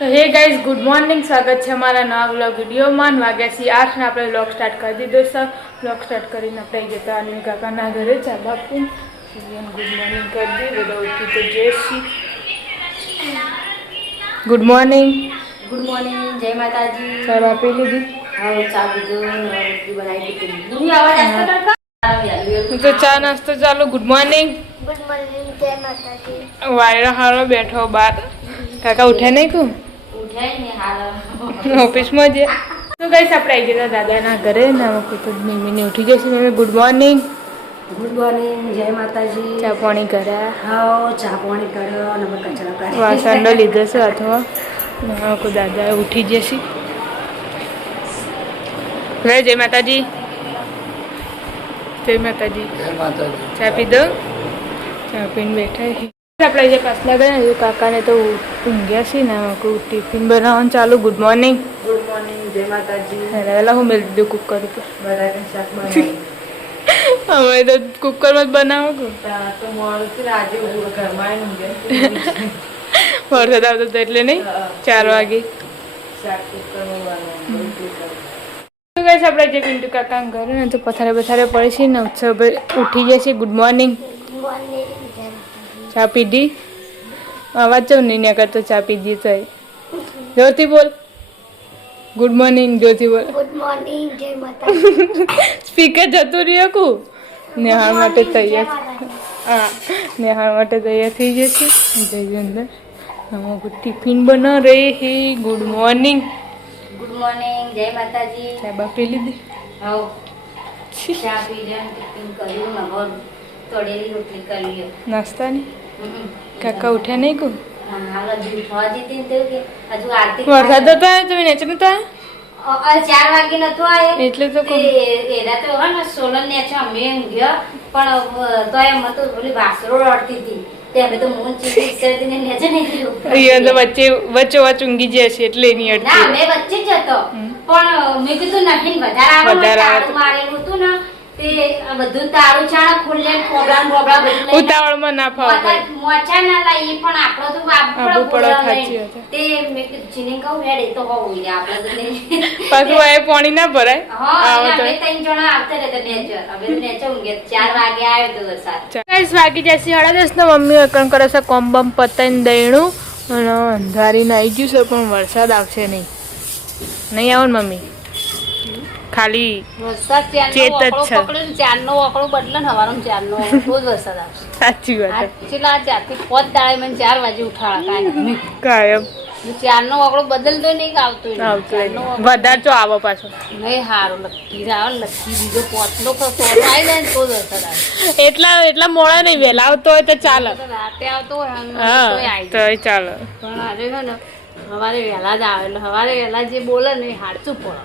तो hey guys good morning, स्वागत है हमारा नवा व्लॉग वीडियो में। वाग्या सी 8 ने આપણે વ્લોગ સ્ટાર્ટ કરી દીધો છે। વ્લોગ સ્ટાર્ટ કરીને આપણે જતા અનિલ કાકાના ઘરે ચા બાપુ ગુડ મોર્નિંગ કરી દી બધા ઉઠી તો જેસી गुड मॉर्निंग जय माता जी। ચા બાપી લીધી? हाँ चा पीधो रोटी बनाई थी दूनी आवाज आजकल तो चा नास्तो चालू। गुड मॉर्निंग जय माता जी। वायरा हारो बैठो बार काका उठे नहीं को उठाई ने हाल ऑफिस में जे तो गाइस આપણે આવી ગયા દાદાના ઘરે ને અમે તો મમ્મીને ઉઠી જશે। મમ્મી ગુડ મોર્નિંગ जय माता जी। ચા પાણી કર્યા? हाँ चा पानी करो नमक कचरा कर વાસણ લીધો છે અથવા को दादा उठी जैसी। जय माता जी। जय माता जी। चा पी दो? चा पीने बैठा है આપણે જે પાછલા ગયા ને કાકાને તો ઊંઘ્યા છે ને को ટિફિન બનાવવાનું ચાલુ। ગુડ મોર્નિંગ जय माता जी। પહેલા હું મેળ દીધું કુકર ઉપર बराबर शाक बनाई અમે તો કુકર માં જ બનાવો को तो मोर से आज घर में होंगे વરસાદ આવતો તો એટલે નહીં 4 વાગે शाक कुकर में बनाना। તો ગાઈસ આપણે જે પિન્ટુ કાકા ઘરે ને તો પથારે પથારે પડે છે ને ઉત્સવ ઉઠી જાય છે। ગુડ મોર્નિંગ ચા પીધી? આવાજ ચમ નહીં ને કરતો ચા પીધી તો જોરથી બોલ। ગુડ મોર્નિંગ જોરથી બોલ। गुड मॉर्निंग जय माता સ્પીકર જતું રહ્યું કુ નેહાળ માટે તૈયાર। હા નેહાળ માટે તૈયાર થઈ જશે। જઈ અંદર हम टिफिन बना रहे हैं। गुड मॉर्निंग जय माता जी। चा बापी लीधी? हाँ चा पी जन टिफिन करियो ना और तोड़ेली रोटली करियो नाश्ता नहीं? काका उठ्या नहीं को? हां लगी उठवा जीती तो के हजू आरती वरसाद तो है तुम्हें नेचे में तो है 4 વાગે નતો આયો એટલે તો એના તો હે ને સોલન ને છે અમે ઊંઘ્યા પણ તો એમ તો બોલી વાસરો રડતી હતી તે અમે તો મોન ચીકી સરદી ને નેચે નહીં ગયો ये तो बच्चे बच्चो वच ઊંઘી જાય છે એટલે નહીં અડતી ના મે વચ્ચે જ હતો પણ મે કીધું નહીં વધારે તાળું મારેલું હતું ને તે આ બધું તાળું ચાણા ખોલે કોબળા બોબળા બધું ઉતાવળમાં ના ફાવે મોચા ના લાઈ પણ આપણો તો આબુ પડો ખાચી હતા તે મે કીધું જીને કહું હેડ એ તો હોઈ રે આપણે તો નહીં પાછું એ પાણી ના ભરાય। હા અમે 3 જણા આવતા રહેતા નેચર હવે નેચર ઊંઘે 4 વાગે આવ્યો તો વરસાદ। ગાઈસ વાગી જશે 10:30 ને મમ્મી એકણ કરે છે કોમ બમ પતાઈને દઈણું અને અંધારીને આવી ગયું છે પણ વરસાદ આવશે નહીં નહીં આવો ને મમ્મી ખાલી વરસાદ ચેત જ છે। ચારનો ઓકળો બદલે ને હવારમાં ચારનો રોજ વરસાદ આવશે સાચી વાત છેલ્લા ચારથી 5 દાડે મને 4 વાગે ઉઠાડા કાયમ ચારનો ઓકળો બદલતો નહીં કે આવતો વધારે તો આવો પાછો નહીં હારું લખી આવે લખી બીજો 5નો ખસો આવી જાય ને તો જ વરસાદ આવે એટલા મોડા નહીં વહેલા આવતો હોય તો ચાલે રાતે આવતો હોય હા તો ચાલે પણ આજે છે ને સવારે વહેલા જ આવે એટલે સવારે વહેલા જે બોલે ને એ હાચું પડે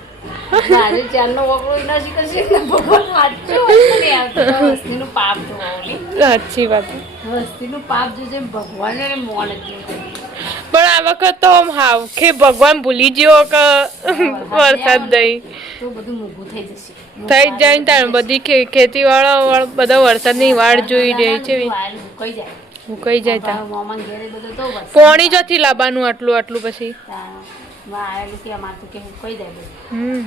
આજે ચારનો ઓકળો એના શીખશે ને ભગવાન હાચું નહીં આવતું વસ્તીનું પાપ જોવાનું સાચી વાત વસ્તીનું પાપ જોજે ભગવાને મોન જ પણ આ વખત તો આમ હાવ કે ભગવાન ભૂલી ગયો કે વરસાદ દઈ તો બધું મોંઘું થઈ જશે થઈ જાય ને તાર બધી ખેતી વાળા બધા વરસાદની વાટ જોઈ રહી છે મુકાઈ જાય મુકાઈ જાય તા મામા ઘેરે બધું તો પાણી જથી લાવવાનું આટલું આટલું પછી આવેલું કે અમારે તો કે મુકાઈ જાય બધું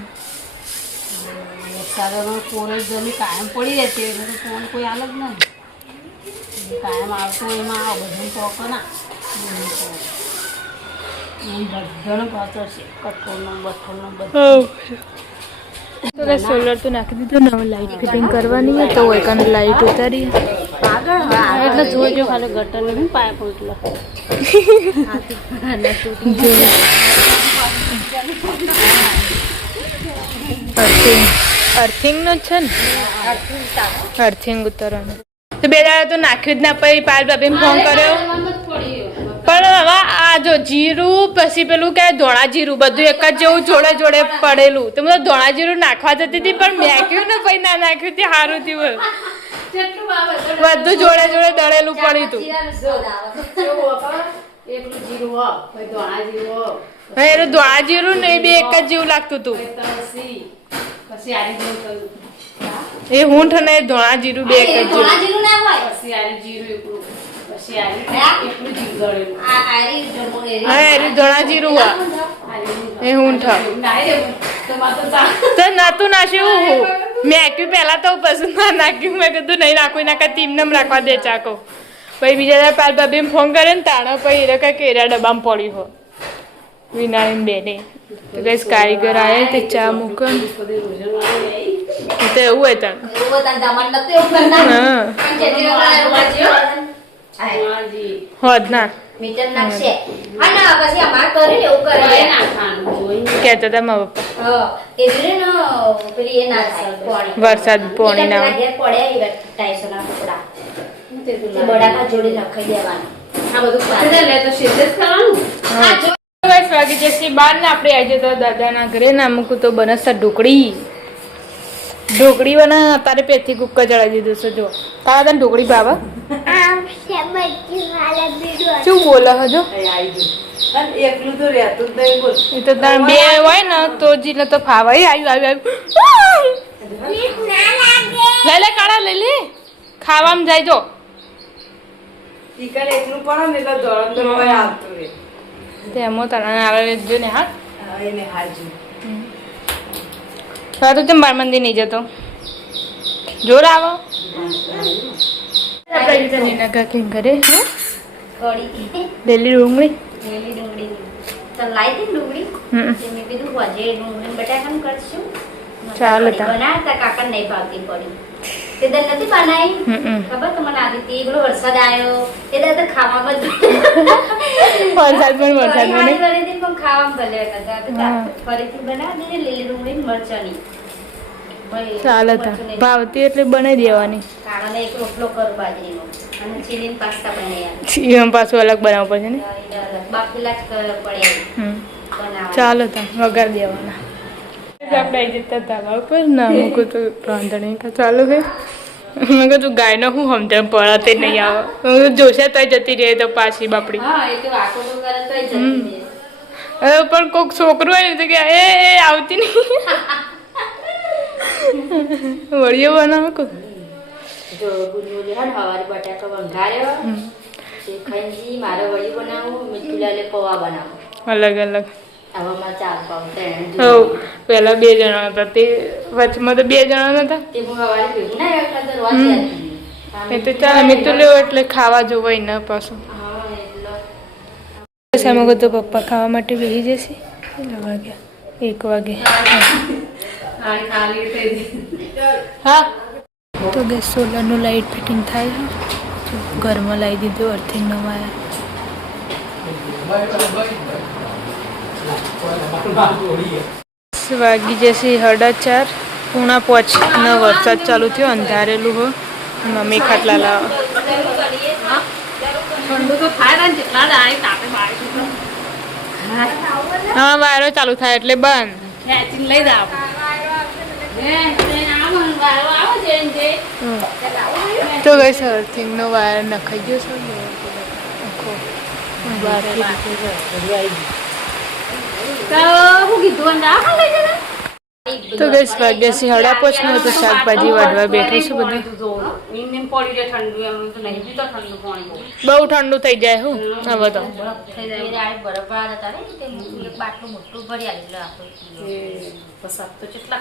વરસાદમાં કોરલ જમી કાયમ પડી રહેતી એટલે ફોન કોઈ અલગ નહીં કાયમ આવતો એમાં આવો બધું પોકો ના બધાનો પાછો છે કઠોળનો બઠોળનો બધું તો કે સોલર તો નાખી દીધું ને હવે લાઈટ ફિટિંગ કરવાની હોય તો એકાને લાઈટ ઉતારી એટલે જોજો ખાલી ગટર નહીં પાઇપ એટલે અર્થિંગ નો છે ને અર્થિંગ ઉતારવાનું તો બે દાડા તો નાખ્યું જ ના પછી પાલ બાબીને ફોન કર્યો પણ હવે આ જો જીરું પછી પેલું કે ધોળા જીરું બધું એક જ જેવું જોડે જોડે પડેલું તો મને ધોળા જીરું નાખવા જતી હતી પણ નાખ્યું ને પછી ના નાખ્યું તે સારું થયું બધું જોડે જોડે દળેલું પડ્યું હતું ધોળા જીરું ને એ બે એક જ જેવું લાગતું હતું એ હૂંઠ ને ધોળા જીરું બે એક જ જેવું પછી આવી એટલું જીવ ગળેલું હા એરી ધોળા જીરું હા એ હું ઠ તો નતું નાખ્યું હું મેં આક્યું પહેલા તો પસંદ ના નાખ્યું મેં કીધું નહીં નાખું એના કરતી એમને રાખવા દે ચાકો પછી બીજા દાડે પાલ ભાભીને ફોન કરે ને તાણા પછી એ લોકો કેરા ડબ્બામાં પડ્યું હો વિનાની બેને તો કઈ કારીગર આવ્યા તે ચા મૂકો તો એવું હોય તને હોત ના કહેતા હતા મારા પપ્પા વરસાદ પોણી ના વાગી જશે બાર ને આપણે આજે તો દાદાના ઘરે ના મૂકું તો બનસ ઢોકળી બના તારે પેથી કુક્કર ચડાવી દીધું છે જો તારા તને ઢોકળી ભાવે શું બોલે હજો એકલું તો રહેતું જ નહીં બોલ એ તો તારે બે હોય ને તો જીને તો ફાવે આવ્યું લઈ લે કાળા લઈ લે ખાવામાં જાય જો ચિકન એકલું પડે ને એટલે દોડ આવતું રહે તેમાં તને આવે જો ને હા એને હાજુ તો તેમ બાર મંદિર નહીં જતો જોર આવો ઘરે ડેલી ડુંગળી ચાલો કાકા નહીં ભાવતી પડી તે દર નથી બનાવી ખબર તમને આદિત્ય એવડો વરસાદ આવ્યો એ દર તો ખાવામાં વરસાદ મને પણ ખાવામાં ભલે હતા ફરીથી બનાવી દે લીલી ડુંગળી મરચાની ચાલે ભાવતી એટલે બનાવી દેવાની કાળાને એક રોટલો કર બાજરીનો અને ચીલીન પાસ્તા બનાવી એમ પાછું અલગ બનાવવું પડશે ને બાફેલા જ પડે બનાવવા ચાલો વગાર દેવાના આપણે આવી જતા ધાબા ઉપર ના મૂકું તો રાંધણી ચાલુ છે મેં કીધું ગાયનો હું સમજણ પડતે નહીં આવે જોશે તો જતી રહે તો પાછી બાપડી પણ કોઈક છોકરું હોય ને તો કે એ આવતી નહીં વળીઓ બનાવો કોક જો ગુંજુ હન હવારી બટાકા વંઘાર્યો ખાઈ મારે વળી બનાવું મીઠુલાલે પૌવા બનાવું અલગ અલગ આવામાં ચાર પાઉં પેલા 2 જણા હતા તે વચમાં તો 2 જણા નતા તે હું હવારી ભેગી ના એકલા તો રોજ એ તો ચાલે મીઠું એટલે ખાવા જોવાય ને પાછું સામે તો પપ્પા ખાવા માટે બેસી જશે કેટલા વાગ્યા 1 વાગે હા તો ગેસ સોલરનું લાઇટ ફિટિંગ થાય છે ઘરમાં લાવી દીધું અર્થિંગ નવા વાગી જશે 4:30 પૂણા 5 નો વરસાદ ચાલુ થયો અંધારેલું હો મમ્મી ખાટલા લાવ હા વાયરો ચાલુ થાય એટલે બંધ લઈ દે તો ગઈ અર્થિંગ નો વાયર નખાઈ ગયો છે તો ગઈ વાગ્યાથી 4:30 નો તો શાકભાજી વાળવા બેઠું છું બધું બહુ ઠંડુ થઈ જાય હું હવે તો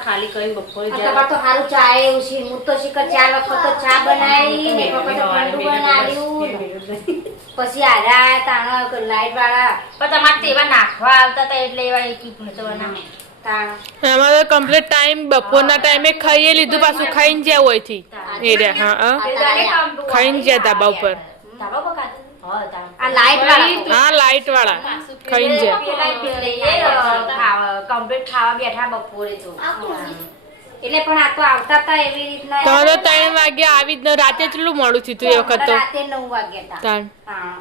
ખાલી કરી બપોરે તો સારું ચા એવું છે હું તો શીખર 4 વખત તો ચા બનાવી ને પછી આરા તાણો લાઈટ વાળા પણ તમારે તેવા નાખવા આવતા હતા એટલે એવા એક તો બનાવે એમાં તો કમ્પ્લીટ ટાઈમ બપોરના ટાઈમે ખાઈએ લીધું પાછું ખાઈને જ્યાં હોય થી એ રે હા ખાઈને જ્યાં ધાબા ઉપર આ લાઈટ વાળા હા લાઈટ વાળા ખાઈને જ્યાં કમ્પ્લીટ ખાવા બેઠા બપોરે તો એટલે પણ આ તો આવતા હતા એવી રીતના તો 3 વાગે આવી જ રાતે કેટલું મોડું થયું એ વખત તો રાતે 9 વાગ્યા હતા હા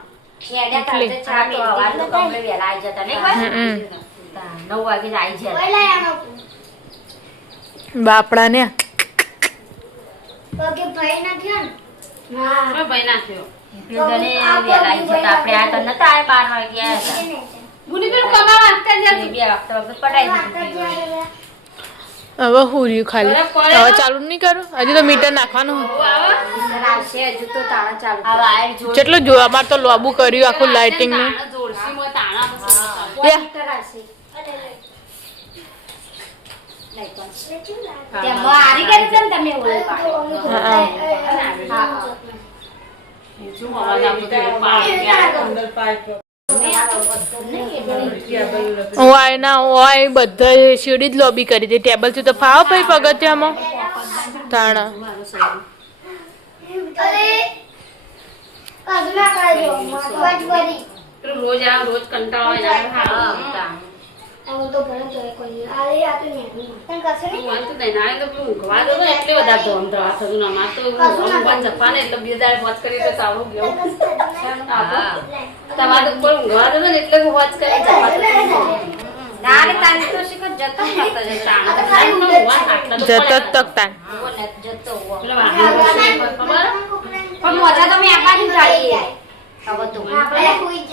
છેડ્યા તા ચા પીવા તો કમ્પ્લીટ વેલા આવી જતા ને 9 વાગે આવી જાય બાપડા ને ઓકે ભાઈ ના થયો ને હા ભાઈ ના થયો ગને વેલા આવી જતા આપણે આ તો નતા આય 12 વાગ્યા હતા ગુની પેલું કમાવા આપતા જ બે વખત પટાઈ દીધું હવે હુર્યું ખાલી હવે ચાલુ નહીં કરું હજુ તો મીટર નાખવાનું આવશે હજુ તો તાણા ચાલુ આ વાયર જોડ જેટલું જો અમારે તો લોબુ કર્યું આખું લાઇટિંગ નું તાણા જોડશી માં તાણા મીટર આવશે ત્યાં મારી કરી છે ને તમે ઓલે શું અવાજ આવતો તો પાણી અંદર હું આયના હોય બધા સીડી જ લોબી કરી હતી ટેબલ થી તો ફાવ ભાઈ પગથિયામાં તાણા રોજ કંટાળો આવે જતો તક તાન પણ મોજા તો મેં આપવાની ગાડી હવે તો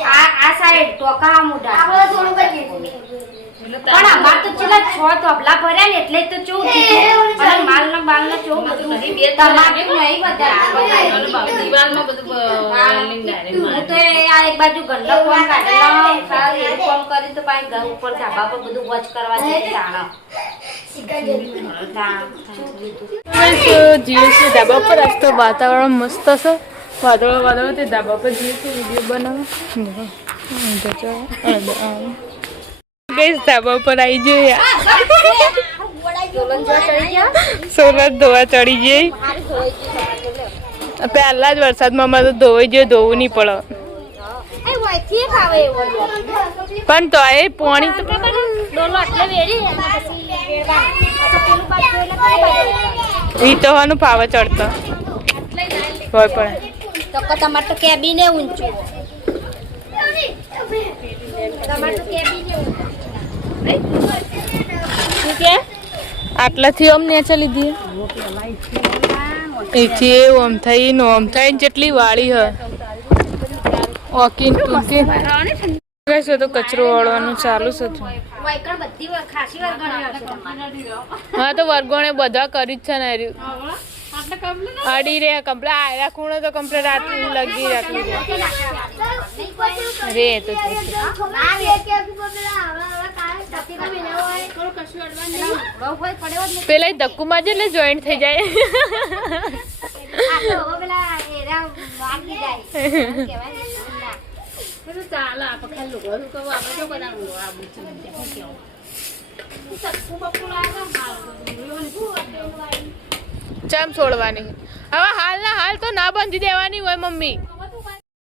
આ સાઈડ ટોકા મોઢા પણ અમાર તો છેલ્લા 6 તબલા ભર્યા ને એટલે તો 14 અને માલના બાલના 14 બધું બે તમારે નહીં વધારે દિવાલમાં બધું હું તો આ એક બાજુ ગંડો કોમ કાઢેલો ખાલી એ કોમ કરી તો પાછી ઘર ઉપર ધાબા પર બધું વોચ કરવા જઈ તાણા જીએસી ધાબા પર આજ તો વાતાવરણ મસ્ત છે વાદળો તે ધાબા પર જીએસી વિડીયો બનાવો ગઈ ધાબા પર આવી જોઈએ સોલર ધોવા ચડી જઈ પહેલા જ વરસાદમાં અમારે તો ધોવાઈ જોઈએ ધોવું નહીં પડે પણ તો એ પાણી તો ઈ તો હવાનું પાવા ચડતો હોય પડે તો તમારે તો કેબિને ઊંચું તમારે તો કેબિને ઊંચું કે આટલાથી આમ નેચા લીધી એથી એવું આમ થઈને જેટલી વાળી હ ઓકીન ટૂંકી કહેશો તો કચરો વાળવાનું ચાલુ છે હા તો વર્ગોને બધા કરી જ છે ને અડી રે કમ્પ્લે આયરા ખૂણો તો કમ્પ્લે રાત લગી રાખી રે તો પેલા ધક્કુ માં એટલે જોઈન્ટ થઈ જાય ચમ છોડવાની હવે હાલ તો ના બાંધી દેવાની હોય મમ્મી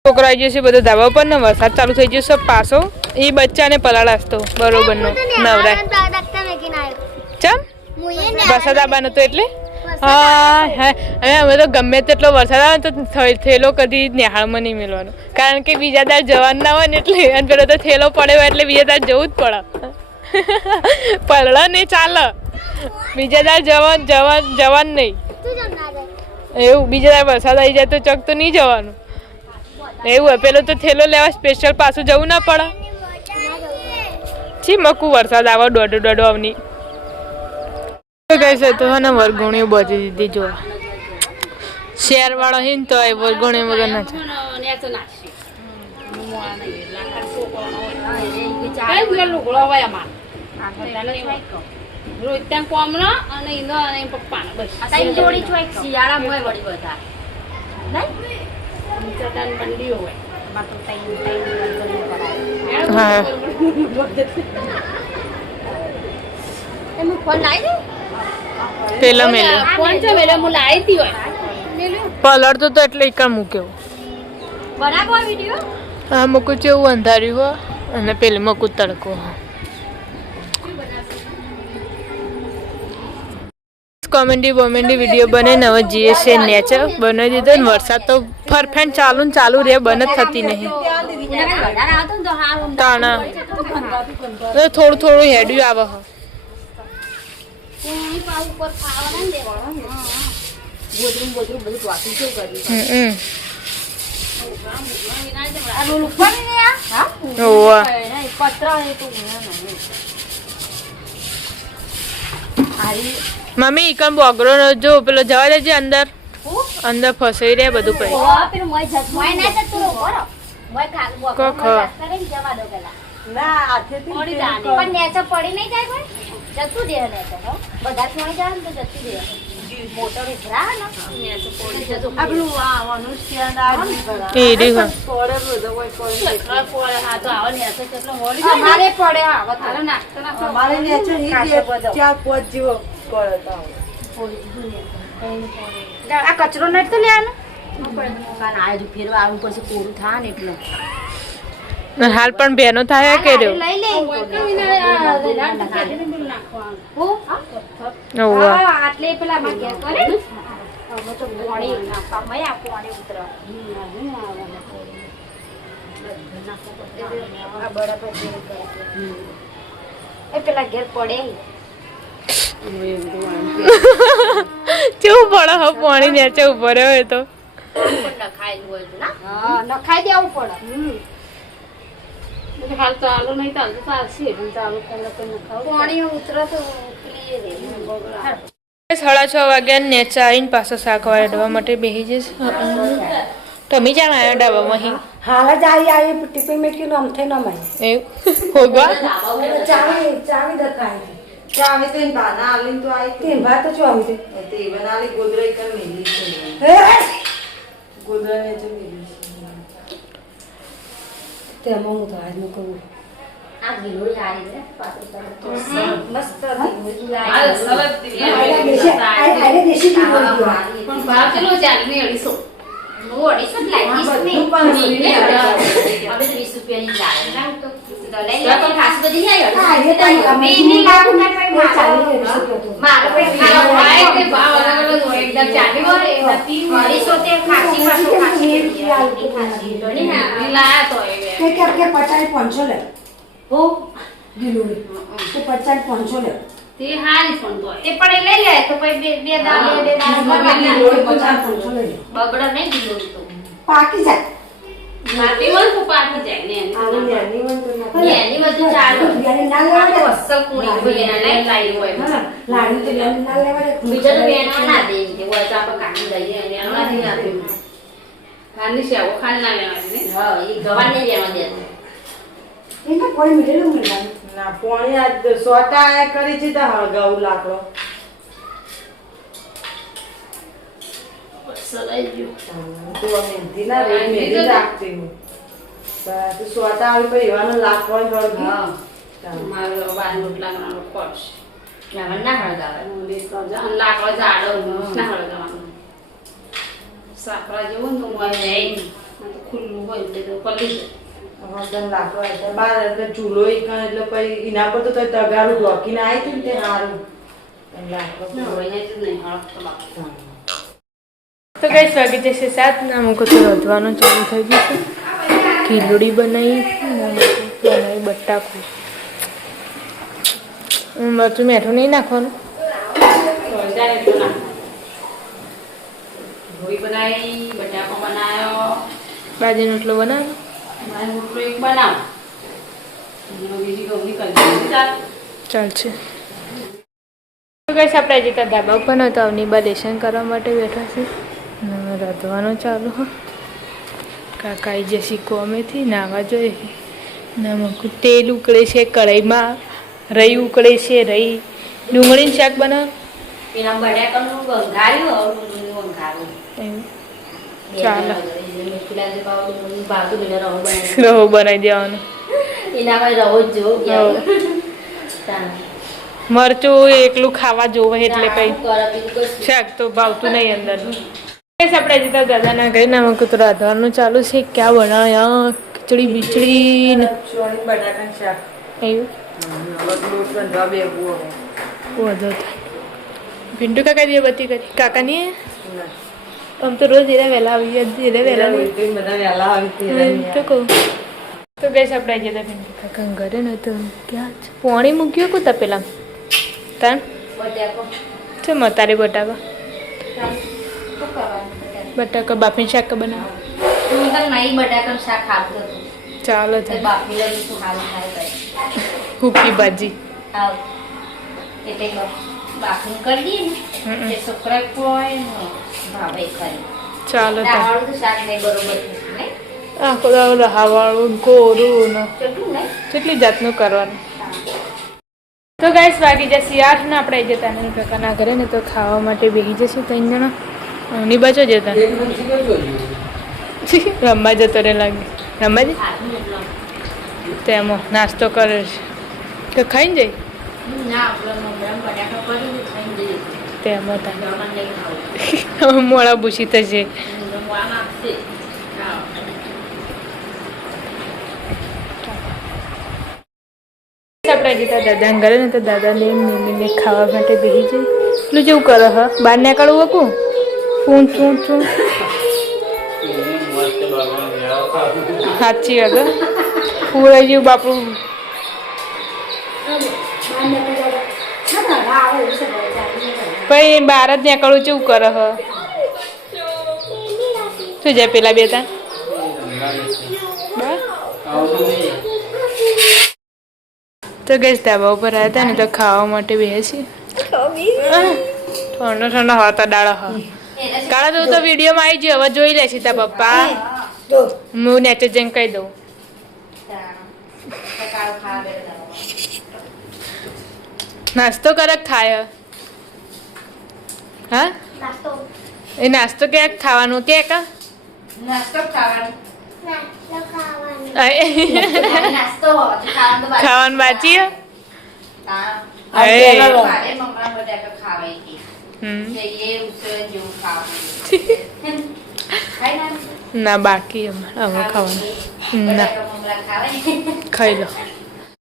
છોકરા આવી જશે બધા ધાબા પર ને વરસાદ ચાલુ થઈ જશે પાછો એ બચ્ચાને પલાળાસતો બરોબર નો નવરાય ચમ વરસાદ આવવાનો તો એટલે હા અમે તો ગમે તેટલો વરસાદ આવે તો થેલો કદી નિહાળમાં નહીં મેળવાનો કારણ કે બીજા દાર જવાન ના હોય ને એટલે અને પેલો તો થેલો પડે હોય એટલે બીજા દાર જવું જ પડે પલળ ને ચાલે બીજા દાર જવાન નહીં એવું બીજા દાર વરસાદ આવી જાય તો ચક તો નહીં જવાનું એવું હોય પેલો તો થેલો લેવા સ્પેશિયલ પાછું જવું ના પડે છી મકું વરસાદ આવે દોડો આવની કહેશે તો ને વરઘોણીઓ બધી દીધી જો શેર વાળો હિન તો એ વરઘોણી વગર ના પેલા પલળતો તો એટલે એકણ મૂક્યો હા મૂકું છે એવું અંધાર્યું હો અને પેલી મૂકું તડકો કોમેડી વિડીયો બને ને હવે જીએસએ નેચર બનાવી દીધો ને વરસાદ તો ફરફેન ચાલુ રે બને થતી નહીં તાણા થોડું હેડ્યું આવે આરી મમ્મી ઈકન બોગરો જો પેલો જવા દેજે અંદર ફસાઈ રહે બધું પછી પેલું મોય જત મોય ના જતું રહો બરો મોય કાલ બોકો કરીને જવા દો પેલા ના આથેથી પડી જાય પણ નેચર પડી નહીં જાય કોઈ જતું દે નેચર હો બધા મોય જાય ને તો જતું દે મોટર ઉભરા ને નેચર પડી જતું આપણું આ મનુષ્યના આદમી કરા એ રીહો પડે બધો કોઈ પડે પડે હા તો આવો નેચર કેટલો મોડી જાય અમારે પડે હા વધારે નાખતો ના અમારે નેચર ઈ ચાર પાંચ જેવો પડે તો આ કચરો નટ તો લેવાનો કાન આજ ફેરવા આવું પછી કોરું થાય ને એટલે હાલ પણ બેનો થાય કે રહ્યો લઈ લે આટલે પેલા માં ઘેર કરે ને હવે તો પાણી નાખવા મય પાણી ઉતરવા આ બરાબર એ પેલા ઘેર પડે કેવું પડે હવે પાણી નીચે ઉભો રહ્યો એ તો નખાઈ દેવું પડે હાલ તો આલુ નહીં ચાલતું ચાલશે પણ ચાલુ પાણી ઉતરે તો 6:30 વાગ્યા નેચા આવીને પાછો શાક વાળવા માટે બેસી જઈશ તમે જાણ આવ્યા ડાબામાં અહીં હાલ જ આવી ટિફિન મેં કીધું અમથે ન માય એવું હોગવા ચાવી દખાય ચાવી તો બાના આલીન તો આવી તે વાત તો ચાવી તે બનાલી ગોદરાઈ કર મેલી છે ગોદરા ને જો મેલી તે હું તો આજ ન કરું આ ગીલોડી આવી ને પાછળ મસ્ત આરે દેશી પણ ભાવ ચલો ચાલની 250 નો 250 લાગી ને હવે 20 રૂપિયાની લાવે ના તો લઈ લે પણ ખાસ બધી આવી મે ની લાવ ના કઈ મારો પે ખાવા હોય કે ભાવ અલગ અલગ હોય એકદમ ચાલી હોય એકદમ 250 તે ખાસી પાછો ખાસી તો ની ના લાયા તો એ કે 50 500 લે હો ગિલોડી તે 50 500 લે તે હારી પણ તો તે પણ લઈ લે તો પછી બે દાળ ગિલોડી 50 500 લે બગડા નહીં ગિલોડી તો પાકી જાય માટી વન તો પાકી જાય ને આની નાની વન તો ના એની બધું ચાલુ યાર ના લેવા દે અસલ કુણી હોય એના લઈ લાઈ હોય લાડી તો ના લેવા દે બીજો તો બેનો ના દે કે હોય તો આપણે કાઢી લઈએ અને એનાથી ના દે ખાલી સેવો ખાલી ના લેવાની ને હા એ ગવાન નહીં લેવા દે એને કોઈ મિલેલું મળવાનું ના પોણી આ સોટા કરી છે તો હળગાવું લાકડો સલાઈ ગયો તો મેંદી ના રે મેંદી રાખતી હું તો સોટા આવી પછી એવાનો લાકડો હળગી હા મારો બાર રોટલા બનાવવાનો કોર્સ લેવા ના હળગાવે હું લેસ તો જા લાકડો જાડો ના હળગાવાનું સાપરા જેવું ને તો મોય જાય તો ખુલ્લું હોય એટલે તો પલી જાય હળગન લાકડો એટલે બાર એટલે ચૂલો ઈકણ એટલે પછી એના પર તો તગારું ઢોકીને આવી હતી ને તે સારું લાકડો ના હોય ને નહીં હળગતો લાગતો તો કઈ વાગી જશે 7 અમુક તો વધવાનું ચાલુ થઈ ગયું છે ખીચડી બનાવી બટાકું મરચું મીઠું નહીં નાખવાનું રોઈ બનાવી બટાકો બનાવ્યો બાજરીનો રોટલો બનાવો મારે રોટલો એક બનાવ બીજી ગૌરી કરી ચાલશે તો કઈ આપણે હજી ત્યાં ધાબા ઉપર નહોતો અવની બા લેશન કરવા માટે બેઠા છે રાંધવાનું ચાલુ હો કાકા આવી જશે કોમેથી નાવા જોઈએ નામાં તેલ ઉકળે છે કઢાઈમાં રઈ ઉકળે છે રઈ ડુંગળીનું શાક બનાવ એના બટાકાનું વંઘાર્યું ડુંગળીનું વંઘાર્યું એવું ચાલો ભાવતું રવો રવો બનાવી દેવાનું એનામાં રવો જ જો મરચું એકલું ખાવા જોવે એટલે કઈ શાક તો ભાવતું નહીં અંદર આપણે હજી તો દાદાના ગઈ ના કૂતરો રાંધવાનું ચાલુ છે ક્યાં બનાવ્યા ખીચડી બીચડી ને બટાકાનું શાક એવું લોટ બંધવા બેવું વધુ થાય પિન્ટુ કાકા જે બધી કરી કાકાની આમ તો રોજ એરા વહેલા આવી જાય એરા વહેલા નહીં બધા વહેલા આવી તો કહું તો ગેસ આપણે આવી જતા પિન્ટુ કાકા ઘરે ને તો ક્યાં છે પોણી મૂક્યું કો તપેલા તાન છે મતારી બટાકા બટાકા બાફીને શાક બનાવ નહીં બટાકાનું શાક ખાતું ચાલો હતું થાય બાફી લઈ સારું થાય હુકી ભાજી એટલે બાફું કરી દઈએ ને હમ. તે છોકરા કોઈ ભાવે ખરી ચાલો તો દાળવાળું તો શાક નહીં બરોબર થશે, નહીં? આખો દાડો રહાવાળું ગોરું ને કેટલું નહીં? કેટલી જાતનું કરવાનું. તો ગાઈસ વાગી જશે 8 ને આપણે આવી જતા નાની કાકાના ઘરે ને તો ખાવા માટે બેસી જશે 3 જણા. ની બાજુ જતા રમવા જતો રે લાગે રમવા જ ખાધું એટલો. તેમાં નાસ્તો કરે છે તો ખાઈને જાય ના, આપણે મમરામાં બટાકા પડી ખાઈ જઈએ. તેમાં જમવાનું નહીં ખાવું. મોડા ભૂસી થશે. જમવાનું આપશે. હા. આપણે જતા દાદાને ઘરે ને તો દાદાને મમ્મીને ખાવા માટે બેસી જાય. પેલું જેવું કરે હ બહાર નીકળવું હકું ફૂન ચૂં ચૂં સાચી વગર પૂરા જેવું બાપડું પછી બહાર જ નીકળવું કેવું કરે હ શું જાય પેલા બે તા તો ગઈ ધાબા ઉપર આવ્યા હતા ને તો ખાવા માટે બેસી ઠંડો ઠંડો હતા દાડા હા કાળા તો તો વિડીયોમાં આવી ગયો હવે જોઈ લેશે તા પપ્પા હું નેચે જઈને કહી દઉં કાળું ખાવા બેઠા. નાસ્તો કરક ખાય હા નાસ્તો એ નાસ્તો ક્યાંક ખાવાનું કે કા નાસ્તો ખાવાનું. અય. નાસ્તો હજુ ખાવાનું તો બાકી. ખાવાનું બાચી હે? હા. અય. મારે મમરા બટાકા ખાવાય કે. હમ. કે એ ઉસળ જેવું ખાવાનું. ખાઈ ના. ના બાકી અમારે હવે ખાવાનું ના બટાકા મમરા ખાવાય. ખાઈ લો